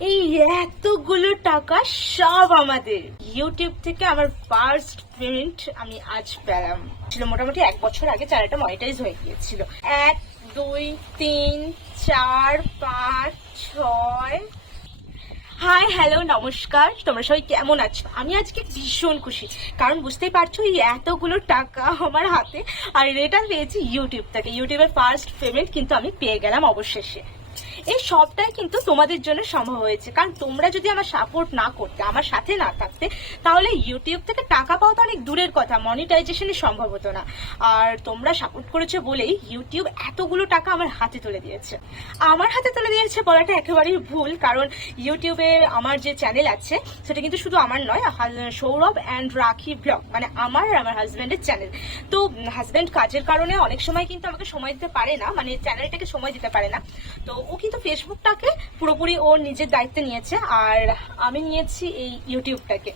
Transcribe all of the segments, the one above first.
এই এতগুলো টাকা সব আমাদের। ইউটিউব থেকে আমার ফার্স্ট পেমেন্ট আমি আজ পেলাম। ছিল মোটামুটি এক বছর আগে চ্যানেলটা মনিটাইজ হয়ে গিয়েছিল। এক, দুই, তিন, চার, পাঁচ, ছয়। হাই হ্যালো নমস্কার। তোমরা সবাই কেমন আছো? আমি আজকে ভীষণ খুশি। কারণ বুঝতেই পারছ, এই এতগুলো টাকা আমার হাতে। আর এটা পেয়েছি ইউটিউব থেকে। ইউটিউবের ফার্স্ট পেমেন্ট কিন্তু আমি পেয়ে গেলাম অবশেষে। এই সবটাই কিন্তু তোমাদের জন্য সম্ভব হয়েছে। কারণ তোমরা যদি আমার সাপোর্ট না করতে, আমার সাথে না থাকতে, তাহলে ইউটিউব থেকে টাকা পাওয়া তো অনেক দূরের কথা মনিটাইজেশনই সম্ভব হতো না। আর তোমরা সাপোর্ট করেছ বলেই ইউটিউব এতগুলো টাকা আমার হাতে তুলে দিয়েছে। আমার হাতে তুলে দিয়েছে বলাটা একেবারেই ভুল, কারণ ইউটিউবে আমার যে চ্যানেল আছে, সেটা কিন্তু শুধু আমার নয় সৌরভ অ্যান্ড রাখি ব্লগ মানে আমার আর আমার হাজব্যান্ডের চ্যানেল তো হাজব্যান্ড কাজের কারণে অনেক সময় কিন্তু আমাকে সময় দিতে পারে না মানে চ্যানেলটাকে সময় দিতে পারে না। তো ও কিন্তু ফেসবুকটাকে পুরোপুরি ওর নিজের দায়িত্বে নিয়েছে, আর আমি নিয়েছি এই ইউটিউবটাকে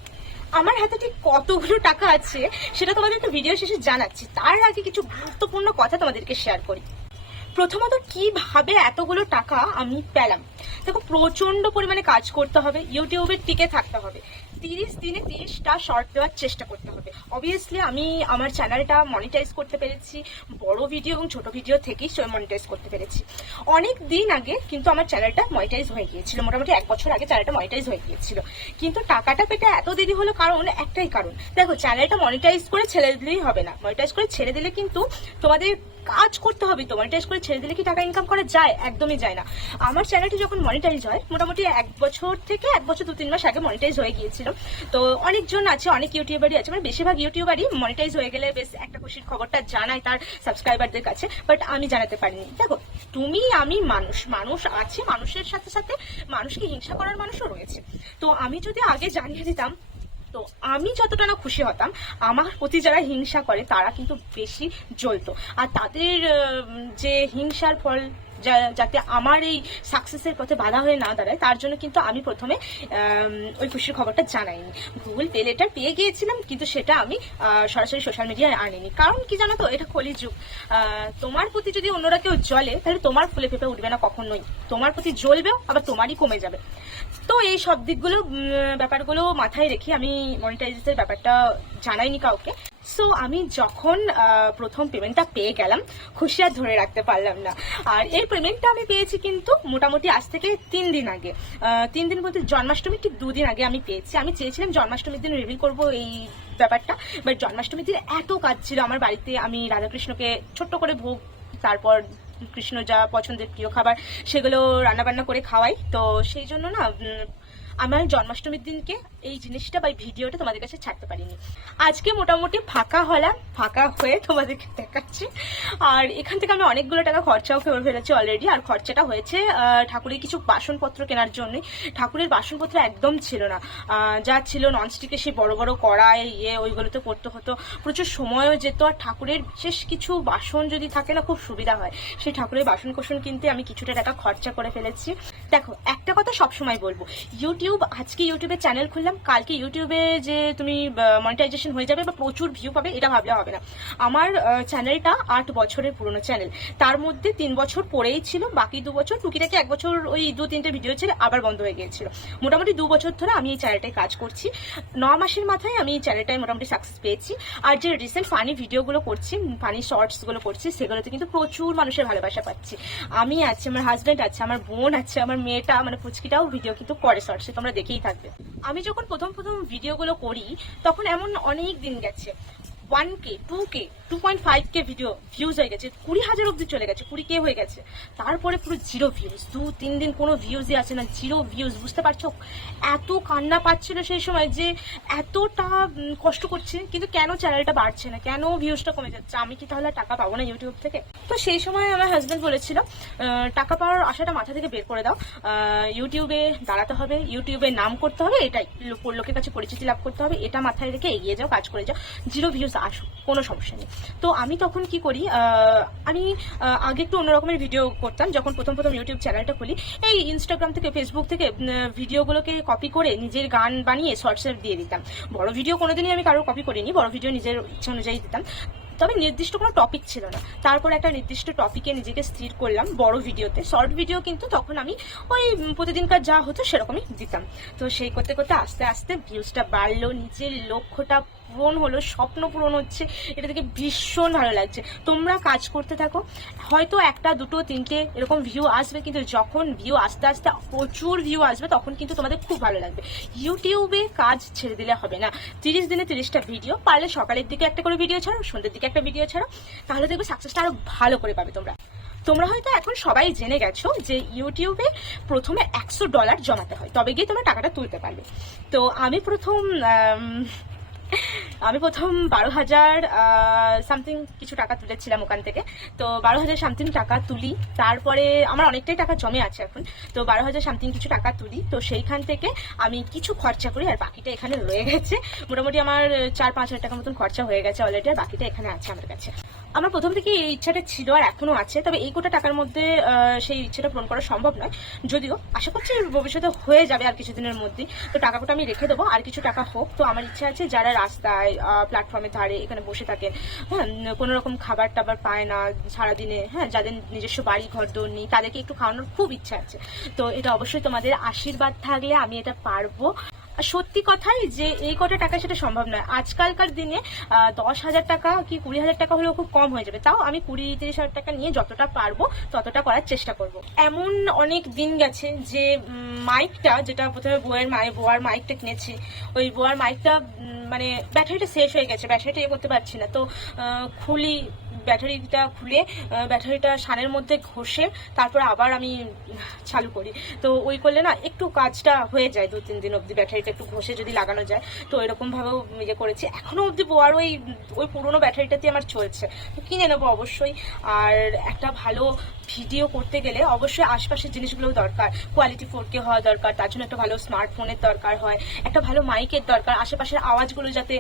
আমার হাতে ঠিক কতগুলো টাকা আছে সেটা তোমাদেরকে ভিডিও শেষে জানাচ্ছি। তার আগে কিছু গুরুত্বপূর্ণ কথা তোমাদেরকে শেয়ার করি। প্রথমত, কীভাবে এতগুলো টাকা আমি পেলাম? দেখো প্রচণ্ড পরিমাণে কাজ করতে হবে ইউটিউবে টিকে থাকতে হবে। তিরিশ দিনে তিরিশটা শর্ট দেওয়ার চেষ্টা করতে হবে। অবভিয়াসলি আমি আমার চ্যানেলটা মনিটাইজ করতে পেরেছি, বড় ভিডিও এবং ছোট ভিডিও থেকেই মনিটাইজ করতে পেরেছি। অনেক দিন আগে কিন্তু আমার চ্যানেলটা মনিটাইজ হয়ে গিয়েছিল। মোটামুটি এক বছর আগে চ্যানেলটা মনিটাইজ হয়ে গিয়েছিল। কিন্তু টাকাটা পেতে এত দেরি হলো কারণ একটাই কারণ। দেখো চ্যানেলটা মনিটাইজ করে ছেড়ে দিলেই হবে না। মনিটাইজ করে ছেড়ে দিলে কিন্তু তোমাদের কাজ করতে হবে তো মনিটাইজ করে ছেড়ে দিলে কি টাকা ইনকাম করা যায়? একদমই যায় না। আমার চ্যানেলটি যখন মনিটাইজ হয়, মোটামুটি এক বছর থেকে এক বছর দু তিন মাস আগে মনিটাইজ হয়ে গিয়েছিল। তো অনেকজন আছে, অনেক ইউটিউবারই আছে মানে বেশিরভাগ ইউটিউবারই মনিটাইজ হয়ে গেলে বেশ একটা খুশির খবরটা জানায় তার সাবস্ক্রাইবারদের কাছে বাট আমি জানাতে পারিনি। দেখো, তুমি, আমি মানুষ মানুষ আছে, মানুষের সাথে সাথে মানুষকে হিংসা করার মানুষও রয়েছে। তো আমি যদি আগে জানিয়ে দিতাম তো আমি যতটা না খুশি হতাম, আমার প্রতি যারা হিংসা করে তারা কিন্তু বেশি জ্বলতো। আর তাদের যে হিংসার ফল যাতে আমার এই সাকসেসের পথে বাধা হয়ে না দাঁড়ায় তার জন্য কিন্তু আমি প্রথমে ওই খুশির খবরটা জানাইনি। গুগল পে লেটার পেয়ে গিয়েছিলাম কিন্তু সেটা আমি সরাসরি সোশ্যাল মিডিয়ায় আনিনি। কারণ কি জানো তো এটা কলিযুগ আহ, তোমার প্রতি যদি অন্যরা কেউ জ্বলে তাহলে তোমার ফুলে ফেপে উঠবে না কখনোই। তোমার প্রতি জ্বলবেও আবার তোমারই কমে যাবে। তো এই সব দিকগুলো ব্যাপারগুলো মাথায় রেখে আমি মনিটাইজের ব্যাপারটা জানাইনি কাউকে। সো আমি যখন প্রথম পেমেন্টটা পেয়ে গেলাম, খুশি আর ধরে রাখতে পারলাম না। আর এই পেমেন্টটা আমি পেয়েছি কিন্তু মোটামুটি আজ থেকে তিন দিন আগে। তিন দিন বলতে জন্মাষ্টমী ঠিক দুদিন আগে আমি পেয়েছি। আমি চেয়েছিলাম জন্মাষ্টমীর দিন রিভিল করব এই ব্যাপারটা বাট জন্মাষ্টমীর দিন এত কাজ ছিল আমার বাড়িতে। আমি রাধাকৃষ্ণকে ছোট্ট করে ভোগ, তারপর কৃষ্ণ যা পছন্দের প্রিয় খাবার, সেগুলো রান্নাবান্না করে খাওয়াই। তো সেই জন্য না আমার জন্মাষ্টমীর দিনকে এই জিনিসটা বা ভিডিওটা তোমাদের কাছে ছাড়তে পারিনি। আজকে মোটামুটি ফাঁকা হলাম, ফাঁকা হয়ে তোমাদেরকে দেখাচ্ছি। আর এখান থেকে আমি অনেকগুলো টাকা খরচাও করে ফেলেছি অলরেডি আর খরচাটা হয়েছে ঠাকুরের কিছু বাসনপত্র কেনার জন্য ঠাকুরের বাসনপত্র একদম ছিল না। যা ছিল ননস্টিকের সেই বড় বড় কড়াই ইয়ে ওইগুলোতে করতে হতো। প্রচুর সময়ও যেত, আর ঠাকুরের বিশেষ কিছু বাসন যদি থাকে না, খুব সুবিধা হয়। সেই ঠাকুরের বাসন কোসন কিনতে আমি কিছুটা টাকা খরচা করে ফেলেছি। দেখো, একটা কথা সবসময় বলব, ইউটিউব আজকে ইউটিউবে চ্যানেল খুললাম, কালকে ইউটিউবে যে তুমি মনিটাইজেশন হয়ে যাবে বা প্রচুর ভিউ পাবে, এটা ভাবলে হবে না। আমার চ্যানেলটা আট বছরের পুরনো চ্যানেল তার মধ্যে তিন বছর পরেই ছিল, বাকি দু বছর টুকিটাকে এক বছর ওই দু তিনটে ভিডিও ছিল, আবার বন্ধ হয়ে গিয়েছিল। মোটামুটি দু বছর ধরে আমি এই চ্যানেলটায় কাজ করছি। ন মাসের মাথায় আমি এই চ্যানেলটায় মোটামুটি সাকসেস পেয়েছি। আর যে রিসেন্ট ফানি ভিডিওগুলো করছি ফানি শর্টসগুলো করছি, সেগুলোতে কিন্তু প্রচুর মানুষের ভালোবাসা পাচ্ছি। আমি আছে, আমার হাজব্যান্ড আছে, আমার বোন আছে, আমার মেয়েটা মানে পুচকিটাও ভিডিও কিন্তু করে শর্টসে তোমরা দেখেই থাকবে। আমি যখন প্রথম প্রথম ভিডিওগুলো করি তখন এমন অনেক দিন গেছে। One K two K two point five K video views হয়ে গেছে, কুড়ি হাজার অব্দি চলে গেছে, কুড়ি কে হয়ে গেছে। তারপরে পুরো জিরো ভিউজ দু, তিন দিন কোনো ভিউজই আছে না জিরো ভিউজ বুঝতে পারছ? এত কান্না পাচ্ছিল সেই সময় যে এতটা কষ্ট করছে, কিন্তু কেন চ্যানেলটা বাড়ছে না? কেন ভিউজটা কমে যাচ্ছে? আমি কি তাহলে টাকা পাবো না ইউটিউব থেকে? তো সেই সময় আমার হাজব্যান্ড বলেছিল টাকা পাওয়ার আশাটা মাথা থেকে বের করে দাও। ইউটিউবে দাঁড়াতে হবে ইউটিউবে নাম করতে হবে, এটাই। লোকের কাছে পরিচিতি লাভ করতে হবে, এটা মাথায় রেখে এগিয়ে যাও, কাজ করে যাও। জিরো ভিউজ আসুক, কোনো সমস্যা নেই। তো আমি তখন কি করি আমি আগে একটু অন্যরকমের ভিডিও করতাম, যখন প্রথম প্রথম ইউটিউব চ্যানেলটা খুলি, এই ইনস্টাগ্রাম থেকে ফেসবুক থেকে ভিডিওগুলোকে কপি করে নিজের গান বানিয়ে শর্টসে দিয়ে দিতাম। বড় ভিডিও কোনোদিনই আমি কারোর কপি করিনি, বড় ভিডিও নিজের ইচ্ছা অনুযায়ী দিতাম। তবে নির্দিষ্ট কোনো টপিক ছিল না। তারপর একটা নির্দিষ্ট টপিকে নিজেকে স্থির করলাম, বড় ভিডিওতে শর্ট ভিডিও কিন্তু তখন আমি ওই প্রতিদিনকার যা হতো সেরকমই দিতাম। তো সেই করতে করতে আস্তে আস্তে ভিউজটা বাড়লো, নিজের লক্ষ্যটা পূরণ হলো, স্বপ্ন পূরণ হচ্ছে, এটা থেকে ভীষণ ভালো লাগছে। তোমরা কাজ করতে থাকো, হয়তো একটা, দুটো, তিনটে এরকম ভিউ আসবে, কিন্তু যখন ভিউ আস্তে আস্তে প্রচুর ভিউ আসবে, তখন কিন্তু তোমাদের খুব ভালো লাগবে। ইউটিউবে কাজ ছেড়ে দিলে হবে না। তিরিশ দিনে তিরিশটা ভিডিও পারলে সকালের দিকে একটা করে ভিডিও ছাড়ো, সন্ধ্যের দিকে একটা ভিডিও ছাড়ো, তাহলে দেখবে সাকসেসটা আরও ভালো করে পাবে তোমরা। তোমরা হয়তো এখন সবাই জেনে গেছো যে ইউটিউবে প্রথমে একশো ডলার জমাতে হয়, তবে গিয়ে তোমরা টাকাটা তুলতে পারবে। তো আমি প্রথম আম, প্রথম বারো হাজার সামথিং কিছু টাকা তুলেছিলাম ওখান থেকে। তো বারো হাজার সামথিং টাকা তুলি তারপরে আমার অনেকটাই টাকা জমে আছে এখন। তো বারো হাজার সামথিং কিছু টাকা তুলি তো সেইখান থেকে আমি কিছু খরচা করি আর বাকিটা এখানে রয়ে গেছে। মোটামুটি আমার চার পাঁচ হাজার টাকার মতন খরচা হয়ে গেছে অলরেডি আর বাকিটা এখানে আছে আমার কাছে। আমার প্রথম থেকে এই ইচ্ছাটা ছিল আর এখনও আছে, তবে এই কোটা টাকার মধ্যে সেই ইচ্ছাটা পূরণ করা সম্ভব নয়। যদিও আশা করছি ভবিষ্যতে হয়ে যাবে আর কিছুদিনের মধ্যেই। তো টাকা কোটা আমি রেখে দেবো, আর কিছু টাকা হোক। তো আমার ইচ্ছা আছে যারা রাস্তায় প্ল্যাটফর্মের ধারে এখানে বসে থাকে হ্যাঁ কোনো রকম খাবার টাবার পায় না সারাদিনে হ্যাঁ যাদের নিজস্ব বাড়ি, ঘর দৌড় নেই, তাদেরকে একটু খাওয়ানোর খুব ইচ্ছা আছে। তো এটা অবশ্যই তোমাদের আশীর্বাদ থাকলে আমি এটা পারব। সত্যি কথাই যে এই কটা টাকা সেটা সম্ভব নয়। আজকালকার দিনে দশ হাজার টাকা কি কুড়ি হাজার টাকা হলেও খুব কম হয়ে যাবে। তাও আমি কুড়ি তিরিশ হাজার টাকা নিয়ে যতটা পারব ততটা করার চেষ্টা করব। এমন অনেক দিন গেছে যে মাইকটা যেটা প্রথমে বউয়ের মায়ের বোয়ার মাইকটা কিনেছি, ওই বোয়ার মাইকটা মানে ব্যাটারিটা শেষ হয়ে গেছে, ব্যাটারিটা ইয়ে করতে পারছি না। তো খুলি ব্যাটারিটা খুলে ব্যাটারিটা সানের মধ্যে ঘষে তারপর আবার আমি চালু করি। তো ওই করলে না একটু কাজটা হয়ে যায়, দু তিন দিন অবধি ব্যাটারিটা একটু ঘষে যদি লাগানো যায়। তো এরকমভাবেও ইয়ে করেছি। এখনও অবধি আর ওই ওই পুরোনো ব্যাটারিটাতে আমার চলছে। তো কিনে নেব অবশ্যই। আর একটা ভালো ভিডিও করতে গেলে অবশ্যই আশপাশের জিনিসগুলো দরকার। কোয়ালিটি ফোর কে হওয়া দরকার, তার জন্য একটা ভালো স্মার্টফোনের দরকার হয়, একটা ভালো মাইকের দরকার, আশেপাশের আওয়াজগুলো যাতে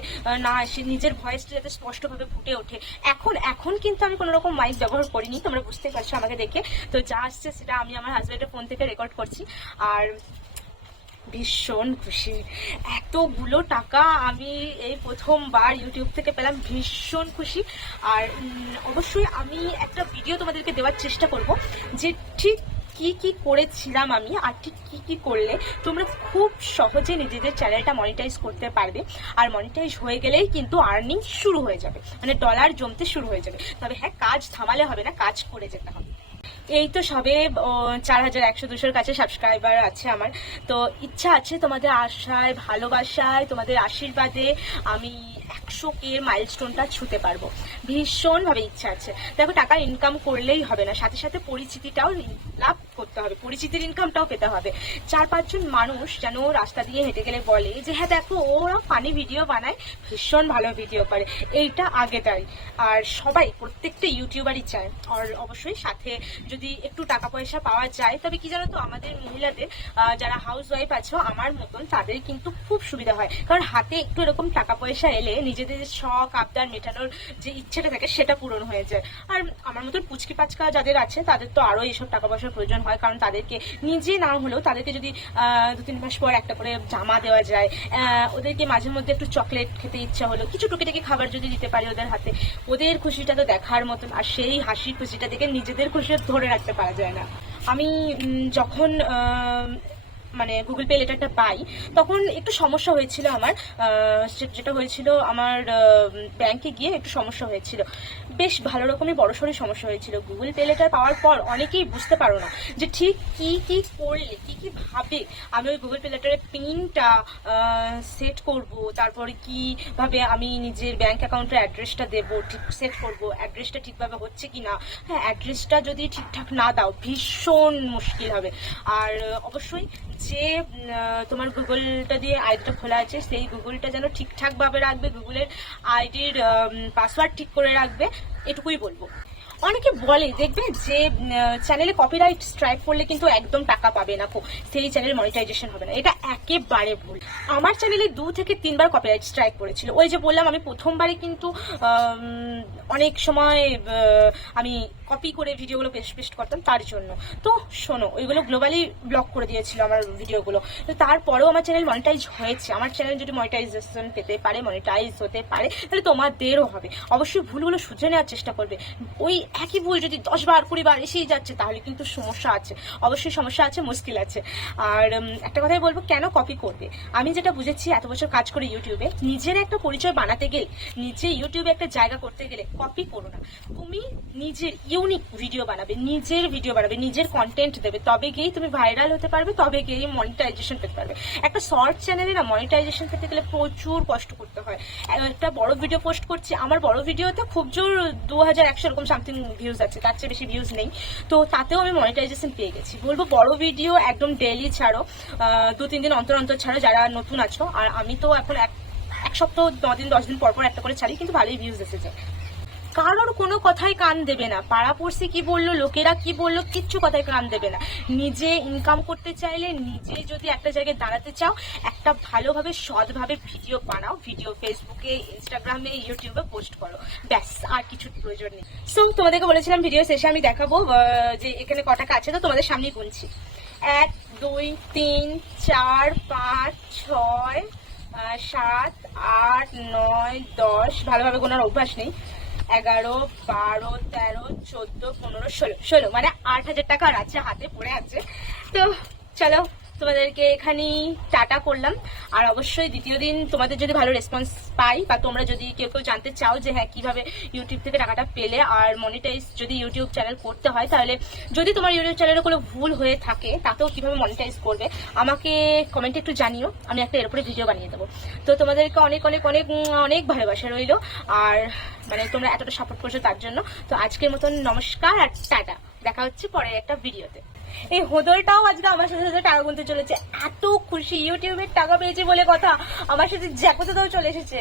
না আসে, নিজের ভয়েসটা যাতে স্পষ্টভাবে ফুটে ওঠে। এখন এখন কিন্তু আমি কোনো রকম মাইক ব্যবহার করিনি, তোমরা বুঝতে পারছ আমাকে দেখে। তো যা আসছে সেটা আমি আমার হাজব্যান্ডের ফোন থেকে রেকর্ড করছি। আর ভীষণ খুশি। এতগুলো টাকা আমি এই প্রথমবার ইউটিউব থেকে পেলাম, ভীষণ খুশি। আর অবশ্যই আমি একটা ভিডিও তোমাদেরকে দেওয়ার চেষ্টা করব যে ঠিক কি কি করেছিলাম আমি আর ঠিক কি কি করলে তোমরা খুব সহজে নিজেদের চ্যানেলটা মনিটাইজ করতে পারবে। আর মনিটাইজ হয়ে গেলেই কিন্তু আর্নিং শুরু হয়ে যাবে। মানে ডলার জমতে শুরু হয়ে যাবে। তবে হ্যাঁ কাজ থামালে হবে না, কাজ করে যেতে হবে। এই তো সবে চার হাজার একশো দুশোর কাছে সাবস্ক্রাইবার আছে আমার। তো ইচ্ছা আছে তোমাদের আশায়, ভালোবাসায়, তোমাদের আশীর্বাদে আমি একশো কে মাইলস্টোনটা ছুঁতে পারব। ভীষণভাবে ইচ্ছা আছে। দেখো, টাকা ইনকাম করলেই হবে না। সাথে সাথে পরিচিতিটাও লাভ করতে হবে পরিচিতির ইনকামটাও পেতে হবে। চার পাঁচজন মানুষ যেন রাস্তা দিয়ে হেঁটে গেলে বলে যে হ্যাঁ দেখো, ওরা ফানি ভিডিও বানায়, ভীষণ ভালো ভিডিও করে। এইটা আগে দেয় আর সবাই, প্রত্যেকটা ইউটিউবারই চায়। আর অবশ্যই সাথে যদি একটু টাকা পয়সা পাওয়া যায়, তবে কি জানো তো, আমাদের মহিলাদের যারা হাউস ওয়াইফ আছে, আমার মতন তাদের কিন্তু খুব সুবিধা হয়। কারণ হাতে একটু এরকম টাকা পয়সা এলে নিজেদের যে শখ, আবদার মেটানোর যে ইচ্ছেটা থাকে, সেটা পূরণ হয়ে যায়। আর আমার মতন পুচকি পাচকা যাদের আছে, তাদের তো আরও এইসব টাকা পয়সার প্রয়োজন হয়। কারণ তাদেরকে নিজে না হলেও তাদেরকে যদি দু তিন মাস পর একটা করে জামা দেওয়া যায় ওদেরকে মাঝে মধ্যে একটু চকলেট খেতে ইচ্ছা হলো কিছু টুকিটাকি খাবার যদি দিতে পারি ওদের হাতে, ওদের খুশিটা তো দেখার মতন, আর সেই হাসি খুশিটা দেখে নিজেদের খুশি ধরে রাখতে পারা যায় না। আমি যখন মানে গুগল পে লেটারটা পাই, তখন একটু সমস্যা হয়েছিল আমার। যেটা হয়েছিল আমার ব্যাংকে গিয়ে একটু সমস্যা হয়েছিল। বেশ ভালো রকমই বড়সড়ই সমস্যা হয়েছিল। গুগল পে লেটার পাওয়ার পর অনেকেই বুঝতে পারো না যে ঠিক কি কি করলে, কি কি ভাবে আমি ওই গুগল পে লেটারের পিনটা সেট করব, তারপরে কীভাবে আমি নিজের ব্যাংক অ্যাকাউন্টের অ্যাড্রেসটা দেব, ঠিক সেট করব অ্যাড্রেসটা ঠিকভাবে হচ্ছে কি না হ্যাঁ অ্যাড্রেসটা যদি ঠিকঠাক না দাও, ভীষণ মুশকিল হবে। আর, অবশ্যই যে তোমার গুগলটা দিয়ে আইডিটা খোলা আছে, সেই গুগলটা যেন ঠিকঠাকভাবে রাখবে, গুগলের আইডির পাসওয়ার্ড ঠিক করে রাখবে, এটুকুই বলব। অনেকে বলে দেখবে যে চ্যানেলে কপিরাইট স্ট্রাইক করলে কিন্তু একদম টাকা পাবে না সেই চ্যানেল মনিটাইজেশন হবে না। এটা একেবারে ভুল। আমার চ্যানেলে দু থেকে তিনবার কপিরাইট স্ট্রাইক করেছিল। ওই যে বললাম, আমি প্রথমবারে কিন্তু অনেক সময় আমি কপি করে ভিডিওগুলো পেস্ট পেস্ট করতাম তার জন্য। তো শোনো, ওইগুলো গ্লোবালি ব্লক করে দিয়েছিল আমার ভিডিওগুলো তো তারপরেও আমার চ্যানেল মনিটাইজ হয়েছে। আমার চ্যানেল যদি মনিটাইজেশন পেতে পারে মনিটাইজ হতে পারে, তাহলে তোমাদেরও হবে। অবশ্যই ভুলগুলো শুধরে নেওয়ার চেষ্টা করবে। ওই একই ভুল যদি দশ বার, কুড়ি বার এসেই যাচ্ছে, তাহলে কিন্তু সমস্যা আছে। অবশ্যই সমস্যা আছে, মুশকিল আছে। আর একটা কথাই বলব, কেন কপি করবে? আমি যেটা বুঝেছি এত বছর কাজ করে ইউটিউবে, নিজের একটা পরিচয় বানাতে গেলে, নিজে ইউটিউবে একটা জায়গা করতে গেলে কপি করো না। তুমি নিজের ইউনিক ভিডিও বানাবে, নিজের ভিডিও বানাবে, নিজের কন্টেন্ট দেবে, তবে গিয়েই তুমি ভাইরাল হতে পারবে, তবে গিয়েই মনিটাইজেশন পেতে পারবে। একটা শর্ট চ্যানেলে না মনিটাইজেশন পেতে গেলে প্রচুর কষ্ট করতে হয়। একটা বড় ভিডিও পোস্ট করছি, আমার বড় ভিডিওতে খুব জোর দু হাজার একশো এরকম সামথিং ভিউজ আছে, তার চেয়ে বেশি ভিউজ নেই। তো তাতেও আমি মনিটাইজেশন পেয়ে গেছি। বলব বড় ভিডিও একদম ডেইলি ছাড়ো দু, তিন দিন অন্তর অন্তর ছাড়ো, যারা নতুন আছো। আর আমি তো এখন এক সপ্তাহ, ন দিন, দশ দিন পর পর একটা করে ছাড়ি, কিন্তু ভালোই ভিউজ এসেছে। কারোর কোনো কথাই কান দেবে না। পাড়াপড়শি কি বলল, লোকেরা কি বলল, কিচ্ছু কথায় কান দেবে না। নিজে ইনকাম করতে চাইলে নিজে যদি একটা জায়গায় দাঁড়াতে চাও, একটা ভালোভাবে, সৎভাবে ভিডিও বানাও। ভিডিও ফেসবুকে ইনস্টাগ্রামে ইউটিউবে পোস্ট করো। ব্যাস, আর কিছু প্রয়োজন নেই। সো তোমাদেরকে বলেছিলাম ভিডিও শেষে আমি দেখাবো যে এখানে ক টাকা আছে, তো তোমাদের সামনেই গুনছি এক, দুই, তিন, চার, পাঁচ, ছয় সাত, আট, নয়, দশ, ভালোভাবে গোনার অভ্যাস নেই। এগারো, বারো, তেরো, চোদ্দ, পনেরো, ষোলো। ষোলো মানে আট হাজার টাকা আর আছে, হাতে পড়ে আছে। তো চলো তোমাদেরকে এখানেই টাটা করলাম। আর অবশ্যই দ্বিতীয় দিন তোমাদের যদি ভালো রেসপন্স পাই বা তোমরা যদি কেউ কেউ জানতে চাও যে হ্যাঁ কীভাবে ইউটিউব থেকে টাকাটা পেলে আর মনিটাইজ যদি ইউটিউব চ্যানেল করতে হয়, তাহলে যদি তোমার ইউটিউব চ্যানেলে কোনো ভুল হয়ে থাকে, তাতেও কীভাবে মনিটাইজ করবে, আমাকে কমেন্টে একটু জানিও। আমি একটা এর উপরে ভিডিও বানিয়ে দেবো। তো তোমাদেরকে অনেক অনেক অনেক অনেক ভালোবাসা রইল। আর মানে তোমরা এতটা সাপোর্ট করছ তার জন্য। তো আজকের মতন নমস্কার আর টাটা। দেখা হচ্ছে পরের একটা ভিডিওতে এই হোদলটাও আজকে আমার সাথে সাথে টাকা গুনতে চলেছে। এত খুশি ইউটিউবের টাকা পেয়েছে বলে কথা। আমার সাথে জ্যাকোতেও চলে এসেছে।